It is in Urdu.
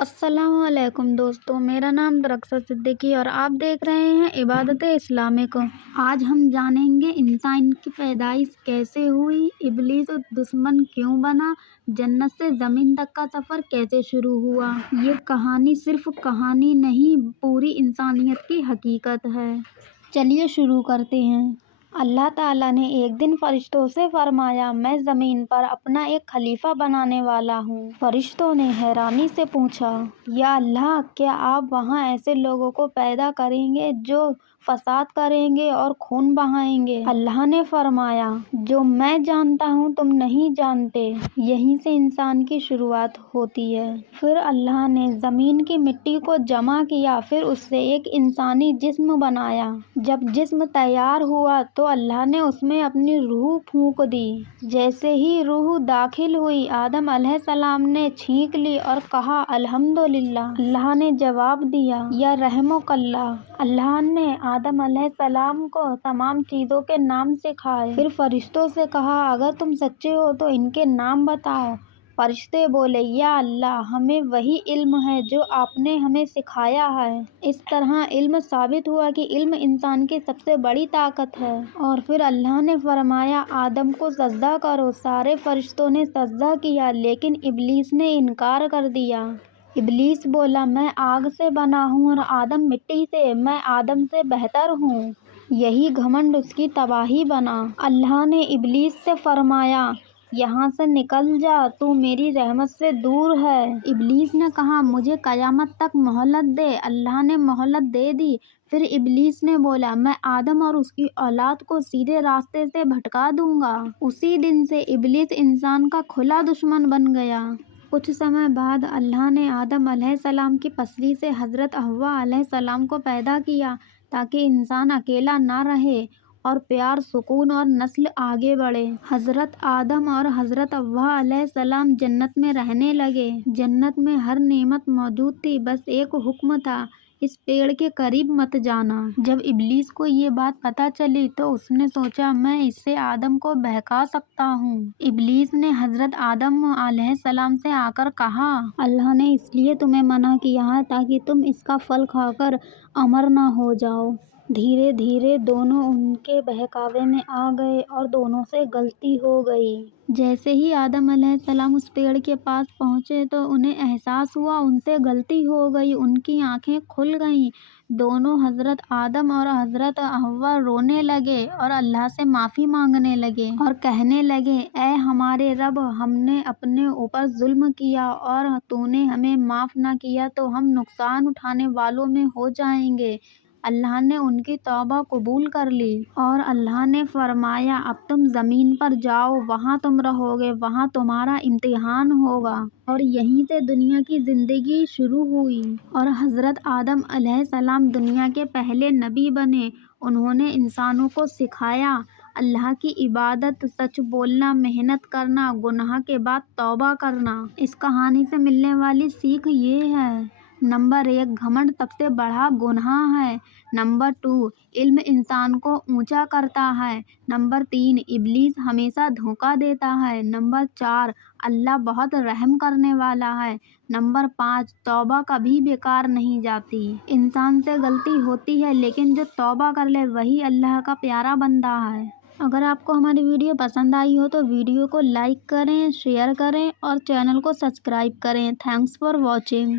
السلام علیکم دوستو، میرا نام درخشا صدیقی اور آپ دیکھ رہے ہیں عبادت اسلامک۔ آج ہم جانیں گے انسان کی پیدائش کیسے ہوئی، ابلیس دشمن کیوں بنا، جنت سے زمین تک کا سفر کیسے شروع ہوا۔ یہ کہانی صرف کہانی نہیں، پوری انسانیت کی حقیقت ہے۔ چلیے شروع کرتے ہیں۔ اللہ تعالیٰ نے ایک دن فرشتوں سے فرمایا، میں زمین پر اپنا ایک خلیفہ بنانے والا ہوں۔ فرشتوں نے حیرانی سے پوچھا، یا اللہ، کیا آپ وہاں ایسے لوگوں کو پیدا کریں گے جو فساد کریں گے اور خون بہائیں گے؟ اللہ نے فرمایا، جو میں جانتا ہوں تم نہیں جانتے۔ یہیں سے انسان کی شروعات ہوتی ہے۔ پھر اللہ نے زمین کی مٹی کو جمع کیا، پھر اس سے ایک انسانی جسم بنایا۔ جب جسم تیار ہوا تو اللہ نے اس میں اپنی روح پھونک دی۔ جیسے ہی روح داخل ہوئی، آدم علیہ السلام نے چھینک لی اور کہا، الحمدللہ۔ اللہ نے جواب دیا، یا رحمک اللہ۔ اللہ نے آدم علیہ السلام کو تمام چیزوں کے نام سکھائے۔ پھر فرشتوں سے کہا، اگر تم سچے ہو تو ان کے نام بتاؤ۔ فرشتے بولے، یا اللہ، ہمیں وہی علم ہے جو آپ نے ہمیں سکھایا ہے۔ اس طرح علم ثابت ہوا کہ علم انسان کی سب سے بڑی طاقت ہے۔ اور پھر اللہ نے فرمایا، آدم کو سجدہ کرو۔ سارے فرشتوں نے سجدہ کیا، لیکن ابلیس نے انکار کر دیا۔ ابلیس بولا، میں آگ سے بنا ہوں اور آدم مٹی سے، میں آدم سے بہتر ہوں۔ یہی گھمنڈ اس کی تباہی بنا۔ اللہ نے ابلیس سے فرمایا، یہاں سے نکل جا، تو میری رحمت سے دور ہے۔ ابلیس نے کہا، مجھے قیامت تک مہلت دے۔ اللہ نے مہلت دے دی۔ پھر ابلیس نے بولا، میں آدم اور اس کی اولاد کو سیدھے راستے سے بھٹکا دوں گا۔ اسی دن سے ابلیس انسان کا کھلا دشمن بن گیا۔ کچھ سمے بعد اللہ نے آدم علیہ السلام کی پسلی سے حضرت حوا علیہ السلام کو پیدا کیا، تاکہ انسان اکیلا نہ رہے اور پیار، سکون اور نسل آگے بڑھے۔ حضرت آدم اور حضرت حوا علیہ السلام جنت میں رہنے لگے۔ جنت میں ہر نعمت موجود تھی، بس ایک حکم تھا، اس پیڑ کے قریب مت جانا۔ جب ابلیس کو یہ بات پتہ چلی تو اس نے سوچا، میں اس سے آدم کو بہکا سکتا ہوں۔ ابلیس نے حضرت آدم علیہ السلام سے آ کر کہا، اللہ نے اس لیے تمہیں منع کیا ہے تاکہ تم اس کا پھل کھا کر امر نہ ہو جاؤ۔ دھیرے دھیرے دونوں ان کے بہکاوے میں آ گئے اور دونوں سے غلطی ہو گئی۔ جیسے ہی آدم علیہ السلام اس پیڑ کے پاس پہنچے تو انہیں احساس ہوا ان سے غلطی ہو گئی۔ ان کی آنکھیں کھل گئیں۔ دونوں، حضرت آدم اور حضرت حوا، رونے لگے اور اللہ سے معافی مانگنے لگے اور کہنے لگے، اے ہمارے رب، ہم نے اپنے اوپر ظلم کیا اور تو نے ہمیں معاف نہ کیا تو ہم نقصان اٹھانے والوں میں ہو جائیں گے۔ اللہ نے ان کی توبہ قبول کر لی اور اللہ نے فرمایا، اب تم زمین پر جاؤ، وہاں تم رہو گے، وہاں تمہارا امتحان ہوگا۔ اور یہیں سے دنیا کی زندگی شروع ہوئی اور حضرت آدم علیہ السلام دنیا کے پہلے نبی بنے۔ انہوں نے انسانوں کو سکھایا اللہ کی عبادت، سچ بولنا، محنت کرنا، گناہ کے بعد توبہ کرنا۔ اس کہانی سے ملنے والی سیکھ یہ ہے، نمبر 1، گھمنڈ سب سے بڑا گناہ ہے۔ نمبر 2، علم انسان کو اونچا کرتا ہے۔ نمبر 3، ابلیس ہمیشہ دھوکہ دیتا ہے۔ نمبر 4، اللہ بہت رحم کرنے والا ہے۔ نمبر 5، توبہ کبھی بیکار نہیں جاتی۔ انسان سے غلطی ہوتی ہے، لیکن جو توبہ کر لے وہی اللہ کا پیارا بندہ ہے۔ اگر آپ کو ہماری ویڈیو پسند آئی ہو تو ویڈیو کو لائک کریں، شیئر کریں اور چینل کو سبسکرائب کریں۔ Thanks for watching.